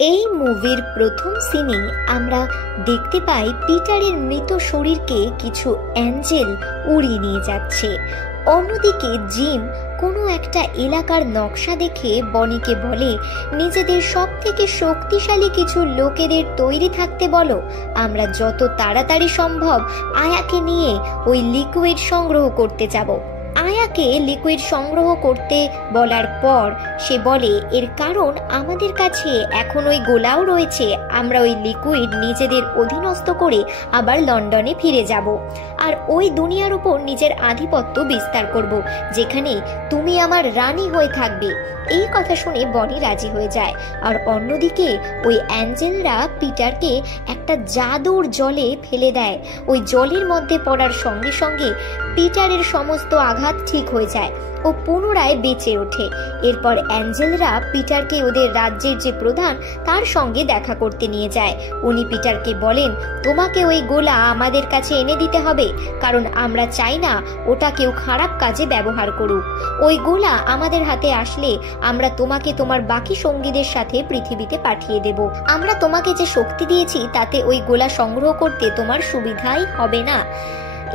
এই মুভির প্রথম সিনে আমরা দেখতে পাই পিটারের মৃত শরীরকে কিছু অ্যাঞ্জেল উড়িয়ে নিয়ে যাচ্ছে। অন্যদিকে জিম কোনো একটা এলাকার নকশা দেখে বনিকে বলে, নিজেদের সব থেকে শক্তিশালী কিছু লোকেদের তৈরি থাকতে বলো, আমরা যত তাড়াতাড়ি সম্ভব আয়াকে নিয়ে ওই লিকুইড সংগ্রহ করতে যাব। আয়াকে লিকুইড সংগ্রহ করতে বলার পর সে বলে, এর কারণ আমাদের কাছে এখন ওই গোলাও রয়েছে, আমরা ওই লিকুইড নিজেদের অধীনস্থ করে আবার লন্ডনে ফিরে যাব আর ওই দুনিয়ার উপর নিজের আধিপত্য বিস্তার করব, যেখানে তুমি আমার রানী হয়ে থাকবে। এই কথা শুনে বনি রাজি হয়ে যায়। আর অন্যদিকে ওই অ্যাঞ্জেলরা পিটারকে একটা জাদুর জলে ফেলে দেয়। ওই জলের মধ্যে পড়ার সঙ্গে সঙ্গে পিটারের সমস্ত আঘাত ঠিক হয়ে যায়, ও পুনরায় বেঁচে ওঠে। এরপর অ্যাঞ্জেলরা পিটারকে ওদের রাজ্যের যে প্রধান তার সঙ্গে দেখা করতে নিয়ে যায়। উনি পিটারকে বলেন, তোমাকে ওই গোলা আমাদের কাছে এনে দিতে হবে, কারণ আমরা চাই না ওটা কেউ খারাপ কাজে ব্যবহার করুক। ওই গোলা আমাদের হাতে আসলে আমরা তোমাকে তোমার বাকি সঙ্গীদের সাথে পৃথিবীতে পাঠিয়ে দেব। আমরা তোমাকে যে শক্তি দিয়েছি তাতে ওই গোলা সংগ্রহ করতে তোমার সুবিধাই হবে না।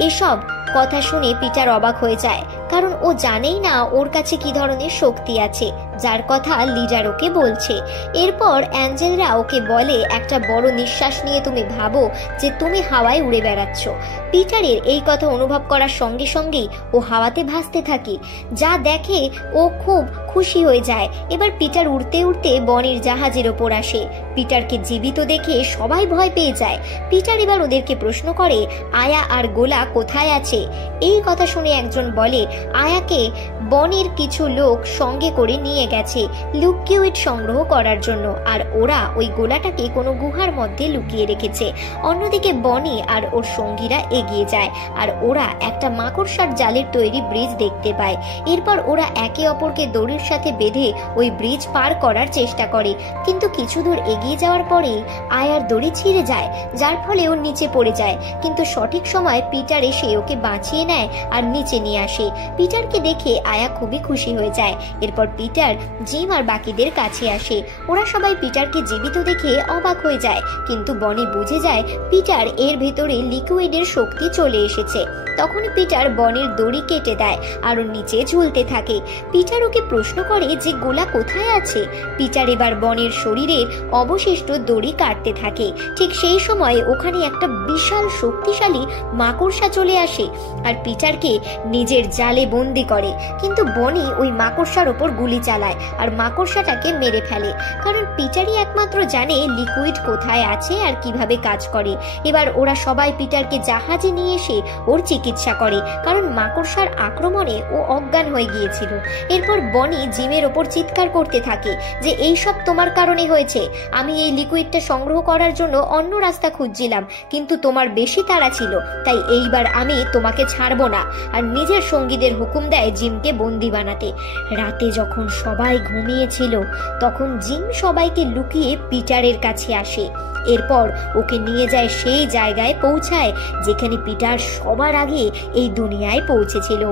এসব কথা শুনে পিটার অবাক হয়ে যায়, কারণ ও জানেই না ওর কাছে কি ধরনের শক্তি আছে, যার কথা লিডার ওকে বলছে। এরপর অ্যাঞ্জেলরা ওকে বলে, একটা বড় নিঃশ্বাস নিয়ে তুমি ভাবো যে তুমি হাওয়ায় উড়ে বেড়াচ্ছ। পিটারের এই কথা অনুভব করার সঙ্গে সঙ্গেই ও হাওয়াতে ভাসতে থাকে, যা দেখে ও খুব খুশি হয়ে যায়। এবার পিটার উড়তে উড়তে বনির জাহাজের ওপর আসে। পিটারকে জীবিত দেখে সবাই ভয় পেয়ে যায়। পিটার এবার ওদেরকে প্রশ্ন করে, আয়া আর গোলা কোথায় আছে? এই কথা শুনে একজন বলে, আয়াকে বনের কিছু লোক সঙ্গে করে নিয়ে গেছে লিকুইড সংগ্রহ করার জন্য, আর ওরা ওই গোলাটাকে কোনো গুহার মধ্যে লুকিয়ে রেখেছে। অন্যদিকে বনি আর ওর সঙ্গীরা এগিয়ে যায়, আর ওরা একটা মাকড়সার জালের তৈরি ব্রিজ দেখতে পায়। এরপর ওরা একে অপরকে দড়ির সাথে বেঁধে ওই ব্রিজ পার করার চেষ্টা করে, কিন্তু কিছু দূর এগিয়ে যাওয়ার পরে আয়ার দড়ি ছিঁড়ে যায়, যার ফলে ও নিচে পড়ে যায়। কিন্তু সঠিক সময় পিটার এসে ওকে বাঁচিয়ে নেয় আর নিচে নিয়ে আসে। পিটারকে দেখে আয়া খুবই খুশি হয়ে যায়। এরপর পিটার জিম আর বাকিদের কাছে আসে। ওরা সবাই পিটারকে জীবিত দেখে অবাক হয়ে যায়, কিন্তু বনি বুঝে যায় পিটার এর ভেতরে লিকুইডের শক্তি চলে এসেছে। তখন পিটার বনির দড়ি কেটে দেয় আর ওর নিচে ঝুলতে থাকে। পিটার ওকে প্রশ্ন করে যে গোলা কোথায় আছে। পিটার এবার বনের শরীরের অবশিষ্ট দড়ি কাটতে থাকে। ঠিক সেই সময় ওখানে একটা বিশাল শক্তিশালী মাকড়সা চলে আসে আর পিটারকে নিজের জালে বন্দি করে। কিন্তু বনি ওই মাকড়সার ওপর গুলি চালায় আর মাকড়সাটাকে মেরে ফেলে, কারণ পিটারই একমাত্র জানে লিকুইড কোথায় আছে আর কিভাবে কাজ করে। এবার ওরা সবাই পিটারকে জাহাজে নিয়ে এসে ওর চিকিৎসা করে, কারণ মাকড়সার আক্রমণে ও অজ্ঞান হয়ে গিয়েছিল। এরপর বনি জিমের ওপর চিৎকার করতে থাকে যে এইসব তোমার কারণে হয়েছে। আমি এই লিকুইডটা সংগ্রহ করার জন্য অন্য রাস্তা খুঁজছিলাম, কিন্তু তোমার বেশি তাড়া ছিল, তাই এইবার আমি তোমাকে ছাড়বো না। আর নিজের সঙ্গীদের হুকুম দেয় জিমকে বন্দি বানাতে। রাতে যখন সবাই ঘুমিয়েছিল তখন জিম সবাইকে লুকিয়ে পিটারের কাছে আসে। এরপর ওকে নিয়ে যায় সেই জায়গায় পৌঁছায় যেখানে পিটার সবার আগে এই দুনিয়ায় পৌঁছেছিল।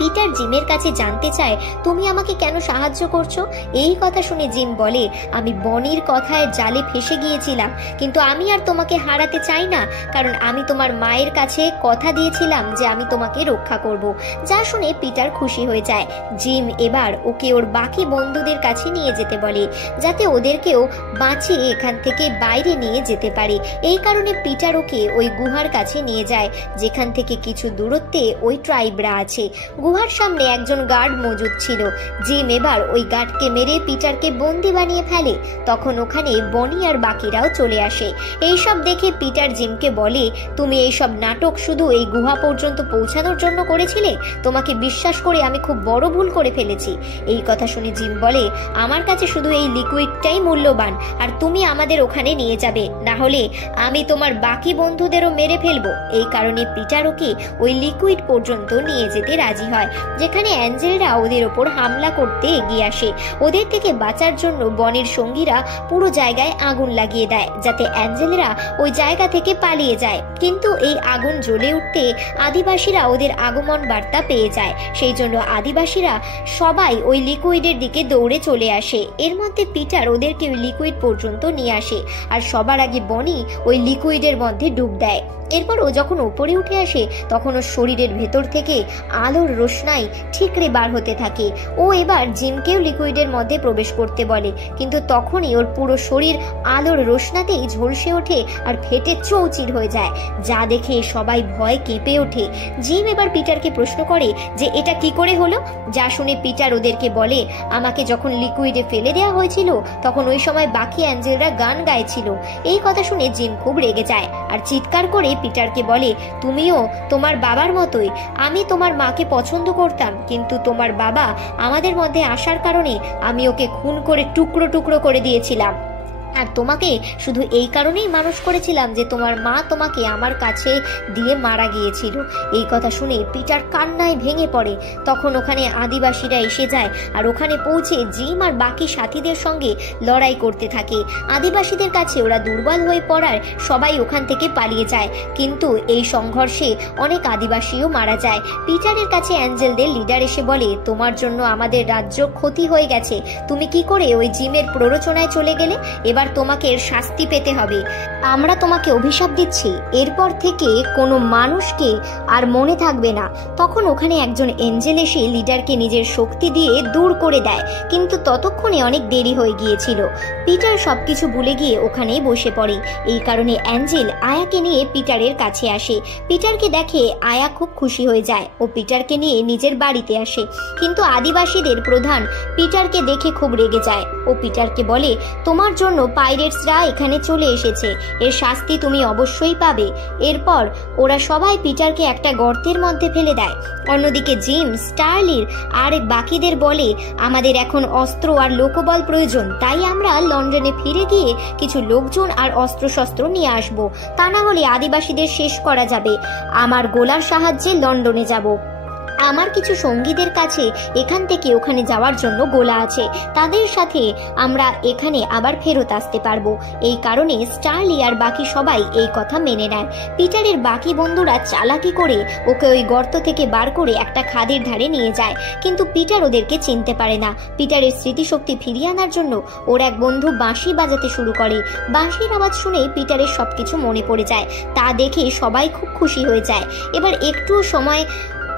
পিটার জিমের কাছে জানতে চায়, তুমি আমাকে কেন সাহায্য করছো? এই কথা শুনে জিম বলে, আমি বনির কথায় জালে ফেসে গিয়েছিলাম, কিন্তু আমি আর তোমাকে হারাতে চাই না, কারণ আমি তোমার মায়ের কাছে কথা দিয়েছিলাম যে আমি তোমাকে রক্ষা করব। যা শুনে পিটার খুশি হয়ে যায়। জিম এবার ওকে ওর বাকি বন্ধুদের কাছে নিয়ে যেতে বলে, যাতে ওদেরকেও বাঁচিয়ে এখান থেকে বাইরে নিয়ে যেতে পারে। এই কারণে পিটার ওকে ওই গুহার কাছে নিয়ে যায়, যেখান থেকে কিছু দূরত্বে ওই ট্রাইবরা আছে। গুহার সামনে একজন গার্ড মজুদ ছিল। জিম এবার ওই গার্ডকে মেরে পিটারকে বন্দি বানিয়ে ফেলে। তখন ওখানে বনি আর বাকিরাও চলে আসে। এইসব দেখে পিটার জিমকে বলে, তুমি এইসব নাটক শুধু এই গুহা পর্যন্ত পৌঁছানোর জন্য করেছিলে? তোমাকে বিশ্বাস করে আমি খুব বড় ভুল করে ফেলেছি। এই কথা শুনে জিম বলে, আমার কাছে শুধু এই লিকুইডটাই মূল্যবান, আর তুমি আমাদের ওখানে নিয়ে যাবে, না হলে আমি তোমার বাকি বন্ধুদেরও মেরে ফেলবো। এই কারণে পিটার ওকে ওই লিকুইড পর্যন্ত নিয়ে যেতে রাজি হয়, যেখানে অ্যাঞ্জেলরা ওদের ওপর হামলা করতে এগিয়ে আসে। ওদের থেকে বাঁচার জন্য বনের সঙ্গীরা পুরো জায়গায় আগুন লাগিয়ে দেয়, যাতে অ্যাঞ্জেলরা ওই জায়গা থেকে পালিয়ে যায়। কিন্তু এই আগুন জ্বলে উঠতে আদিবাসীরা ওদের আগমন বার্তা পেয়ে যায়। সেই জন্য আদিবাসীরা সবাই ওই লিকুইডের দিকে দৌড়ে চলে আসে। এর মধ্যে পিটার ওদেরকে ওই লিকুইড পর্যন্ত নিয়ে আসে, আর সবার আগে বনি ওই লিকুইডের মধ্যে ডুব দেয়। এরপর ও যখন উপরে উঠে আসে তখন ওর শরীরের ভেতর থেকে আলোর রোশনাই ঠিকরে বার হতে থাকে। ও এবার জিমকেও লিকুইডের মধ্যে প্রবেশ করতে বলে, কিন্তু তখনই ওর পুরো শরীর আলোর রোশনাতেই ঝলসে ওঠে আর ফেটে চৌচির হয়ে যায়, যা দেখে সবাই ভয় কেঁপে ওঠে। জিম এবার পিটারকে প্রশ্ন করে যে এটা কি করে হলো, যা শুনে পিটার ওদেরকে বলে, আমাকে যখন লিকুইডে ফেলে দেওয়া হয়েছিল তখন ওই সময় বাকি অ্যাঞ্জেলরা গান গাইছিল। এই কথা শুনে জিম খুব রেগে যায় আর চিৎকার করে পিটারকে বলে, তুমিও তোমার বাবার মতোই, আমি তোমার মাকে পছন্দ করতাম, কিন্তু তোমার বাবা আমাদের মধ্যে আসার কারণে আমি ওকে খুন করে টুকরো টুকরো করে দিয়েছিলাম, আর তোমাকে শুধু এই কারণেই মানুষ করেছিলাম যে তোমার মা তোমাকে আমার কাছে দিয়ে মারা গিয়েছিল। এই কথা শুনে পিটার কান্নায় ভেঙে পড়ে। তখন ওখানে আদিবাসীরা এসে যায় আর ওখানে পৌঁছে জিম আর বাকি সাথীদের সঙ্গে লড়াই করতে থাকে। আদিবাসীদের কাছে ওরা দুর্বল হয়ে পড়ার সবাই ওখান থেকে পালিয়ে যায়, কিন্তু এই সংঘর্ষে অনেক আদিবাসীও মারা যায়। পিটারের কাছে অ্যাঞ্জেলদের লিডার এসে বলে, তোমার জন্য আমাদের রাজ্য ক্ষতি হয়ে গেছে, তুমি কি করে ওই জিমের প্ররোচনায় চলে গেলে? এবার তোমাকে এর শাস্তি পেতে হবে। আমরা তোমাকে অভিশাপ দিচ্ছি, এরপর থেকে কোনো মানুষকে আর মনে থাকবে না। তখন ওখানে একজন এঞ্জেল এসে লিডারকে নিজের শক্তি দিয়ে দূর করে দেয়, কিন্তু ততক্ষণে অনেক দেরি হয়ে গিয়েছিল। পিটার সবকিছু ভুলে গিয়ে ওখানেই বসে পড়ে। এই কারণে অ্যাঞ্জেল আয়াকে নিয়ে পিটারের কাছে আসে। পিটারকে দেখে আয়া খুব খুশি হয়ে যায় ও পিটারকে নিয়ে নিজের বাড়িতে আসে, কিন্তু আদিবাসীদের প্রধান পিটারকে দেখে খুব রেগে যায়। ও পিটারকে বলে, তোমার জন্য পাইরেটসরা এখানে চলে এসেছে, এর শাস্তি তুমি অবশ্যই পাবে। এরপর ওরা সবাই পিটারকে একটা গর্তের মধ্যে ফেলে দেয়। অন্যদিকে জিম স্টার্লির আর বাকিদের বলে, আমাদের এখন অস্ত্র আর লোকবল প্রয়োজন, তাই আমরা লন্ডনে ফিরে গিয়ে কিছু লোকজন আর অস্ত্রশস্ত্র নিয়ে আসব, তা না হলে আদিবাসীদের শেষ করা যাবে। আমার গোলার সাহায্যে লন্ডনে যাব। আমার কিছু সঙ্গীদের কাছে এখান থেকে ওখানে যাওয়ার জন্য গোলা আছে, তাদের সাথে আমরা এখানে আবার ফেরত আসতে পারবো। এই কারণে স্টার্লি আর বাকি সবাই এই কথা মেনে নেয়। পিটারের বাকি বন্ধুরা চালাকি করে ওকে ওই গর্ত থেকে বার করে একটা খাদের ধারে নিয়ে যায়, কিন্তু পিটার ওদেরকে চিনতে পারে না। পিটারের স্মৃতিশক্তি ফিরিয়ে আনার জন্য ওর এক বন্ধু বাঁশি বাজাতে শুরু করে। বাঁশির আওয়াজ শুনে পিটারের সবকিছু মনে পড়ে যায়, তা দেখে সবাই খুব খুশি হয়ে যায়। এবার একটু সময়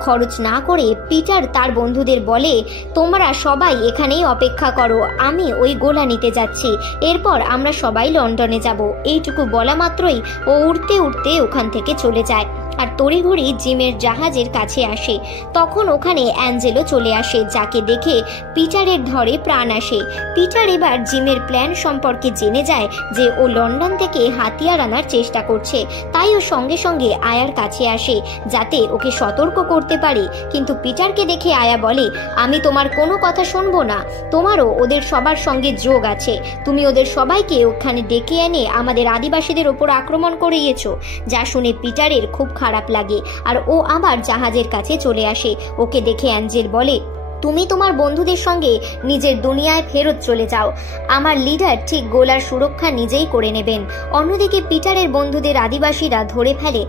খরচ না করে পিটার তার বন্ধুদের বলে, তোমরা সবাই এখানেই অপেক্ষা করো, আমি ওই গোলা নিতে যাচ্ছি, এরপর আমরা সবাই লন্ডনে যাব। এইটুকু বলা মাত্রই ও উড়তে উড়তে ওখান থেকে চলে যায় আর তড়িঘড়ি জিমের জাহাজের কাছে আসে। তখন ওখানে অ্যাঞ্জেলো চলে আসে, যাকে দেখে পিটারের ধরে প্রাণ আসে। পিটার এবার জিমের প্ল্যান সম্পর্কে জেনে যায় যে ও লন্ডন থেকে হাতিয়ার আনার চেষ্টা করছে, তাই ও সঙ্গে সঙ্গে আয়ার কাছে আসে যাতে ওকে সতর্ক করতে পারে। কিন্তু পিটারকে দেখে আয়া বলে, আমি তোমার কোনো কথা শুনবো না, তোমারও ওদের সবার সঙ্গে যোগ আছে, তুমি ওদের সবাইকে ওখানে ডেকে এনে আমাদের আদিবাসীদের ওপর আক্রমণ করিয়েছো। যা শুনে পিটারের খুব খারাপ লাগে আর ও আবার জাহাজের কাছে চলে আসে। ওকে দেখে অ্যাঞ্জেল বলে, তুমি তোমার বন্ধুদের সঙ্গে নিজের দুনিয়ায় ফেরত চলে যাও, আমার লিডার ঠিক গোলার সুরক্ষা নিজেই করে নেবেন। অন্যদিকে পিটারের বন্ধুদের আদিবাসীরা ধরে ফেলে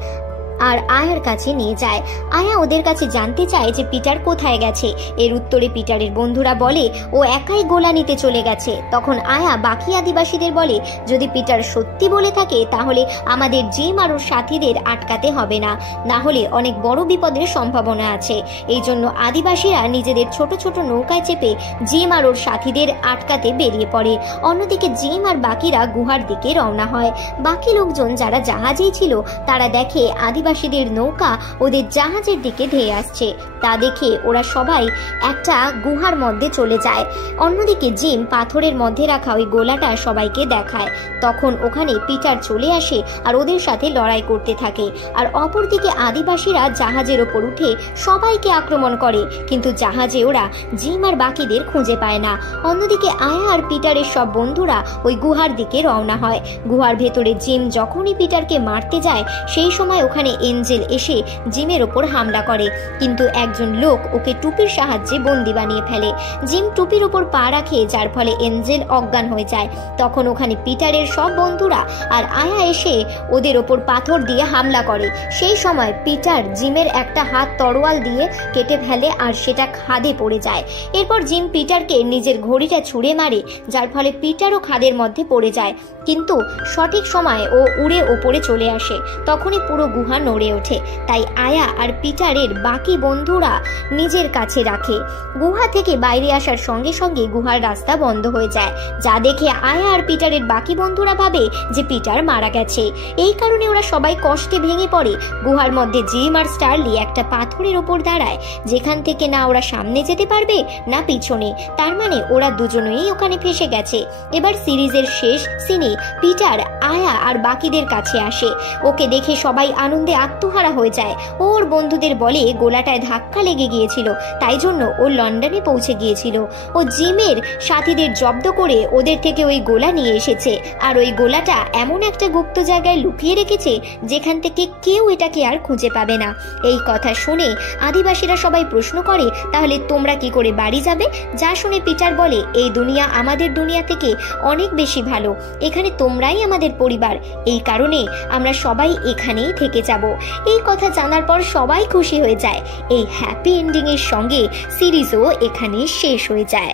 আর আয়ার কাছে নিয়ে যায়। আয়া ওদের কাছে জানতে চায় যে পিটার কোথায় গেছে। এর উত্তরে পিটারের বন্ধুরা বলে ও একাই গোলা নিতে চলে গেছে। তখন আয়া বাকি আদিবাসীদের বলে, যদি পিটার সত্যি বলে থাকে তাহলে আমাদের জিম আর ওর সাথীদের আটকাতে হবে না, না হলে অনেক বড় বিপদের সম্ভাবনা আছে। এই জন্য আদিবাসীরা নিজেদের ছোট ছোট নৌকায় চেপে জিম আর ওর সাথীদের আটকাতে বেরিয়ে পড়ে। অন্যদিকে জিম আর বাকিরা গুহার দিকে রওনা হয়। বাকি লোকজন যারা জাহাজেই ছিল তারা দেখে আদিবাসীদের নৌকা ওদের জাহাজের দিকে ধেয়ে আসছে, তা দেখে ওরা সবাই একটা গুহার মধ্যে চলে যায়। অন্যদিকে জিম পাথরের মধ্যে রাখা ওই গোলাটা সবাইকে দেখায়। তখন ওখানে পিটার চলে আসে আর ওদের সাথে লড়াই করতে থাকে, আর অপরদিকে আদিবাসীরা জাহাজের ওপর উঠে সবাইকে আক্রমণ করে, কিন্তু জাহাজে ওরা জিম আর বাকিদের খুঁজে পায় না। অন্যদিকে আয়া আর পিটারের সব বন্ধুরা ওই গুহার দিকে রওনা হয়। গুহার ভেতরে জিম যখনই পিটারকে মারতে যায় সেই সময় ওখানে এঞ্জেল এসে জিমের ওপর হামলা করে, কিন্তু এক একজন লোক ওকে টুপির সাহায্যে বন্দি বানিয়ে ফেলে। জিম টুপির ওপর পা রাখে, যার ফলে এঞ্জেল অজ্ঞান হয়ে যায়। তখন ওখানে পিটারের সব বন্ধুরা আর আয়া এসে ওদের ওপর পাথর দিয়ে হামলা করে। সেই সময় পিটার জিমের একটা হাত তরোয়াল দিয়ে কেটে ফেলে আর সেটা খাদে পড়ে যায়। এরপর জিম পিটারকে নিজের ঘড়িটা ছুঁড়ে মারে, যার ফলে পিটারও খাদের মধ্যে পড়ে যায়। কিন্তু সঠিক সময় ও উড়ে ওপরে চলে আসে। তখনই পুরো গুহা নড়ে ওঠে। তাই আয়া আর পিটারের বাকি বন্ধুরা নিজের কাছে রাখে। গুহা থেকে বাইরে আসার সঙ্গে সঙ্গে গুহার রাস্তা বন্ধ হয়ে যায়, যা দেখে আয়া আর পিটারের বাকি বন্ধুরা ভাবে যে পিটার মারা গেছে। এই কারণে ওরা সবাই কষ্টে ভেঙে পড়ে। গুহার মধ্যে জিম আর স্টার্লি একটা পাথরের ওপর দাঁড়ায়, যেখান থেকে না ওরা সামনে যেতে পারবে না পিছনে। তার মানে ওরা দুজনেই ওখানে ফেসে গেছে। এবার সিরিজের শেষ সিনে পিটার আয়া আর বাকিদের কাছে আসে। ওকে দেখে সবাই আনন্দে আত্মহারা হয়ে যায়। ওর বন্ধুদের বলে গোলাটায় ধাক্কা লেগে গিয়েছিল, তাই জন্য ও লন্ডনে পৌঁছে গিয়েছিল। ও জিমের সাথীদের জব্দ করে ওদের থেকে ওই গোলা নিয়ে এসেছে, আর ওই গোলাটা এমন একটা গুপ্ত জায়গায় লুকিয়ে রেখেছে যেখান থেকে কেউ এটাকে আর খুঁজে পাবে না। এই কথা শুনে আদিবাসীরা সবাই প্রশ্ন করে, তাহলে তোমরা কি করে বাড়ি যাবে? যা শুনে পিটার বলে, এই দুনিয়া আমাদের দুনিয়া থেকে অনেক বেশি ভালো। এখানে তোমরাই আমাদের পরিবার, এই কারণে আমরা সবাই এখানেই থেকে যাব। এই কথা জানার পর সবাই খুশি হয়ে যায়। এই হ্যাপি এন্ডিং এর সঙ্গে সিরিজও এখানে শেষ হয়ে যায়।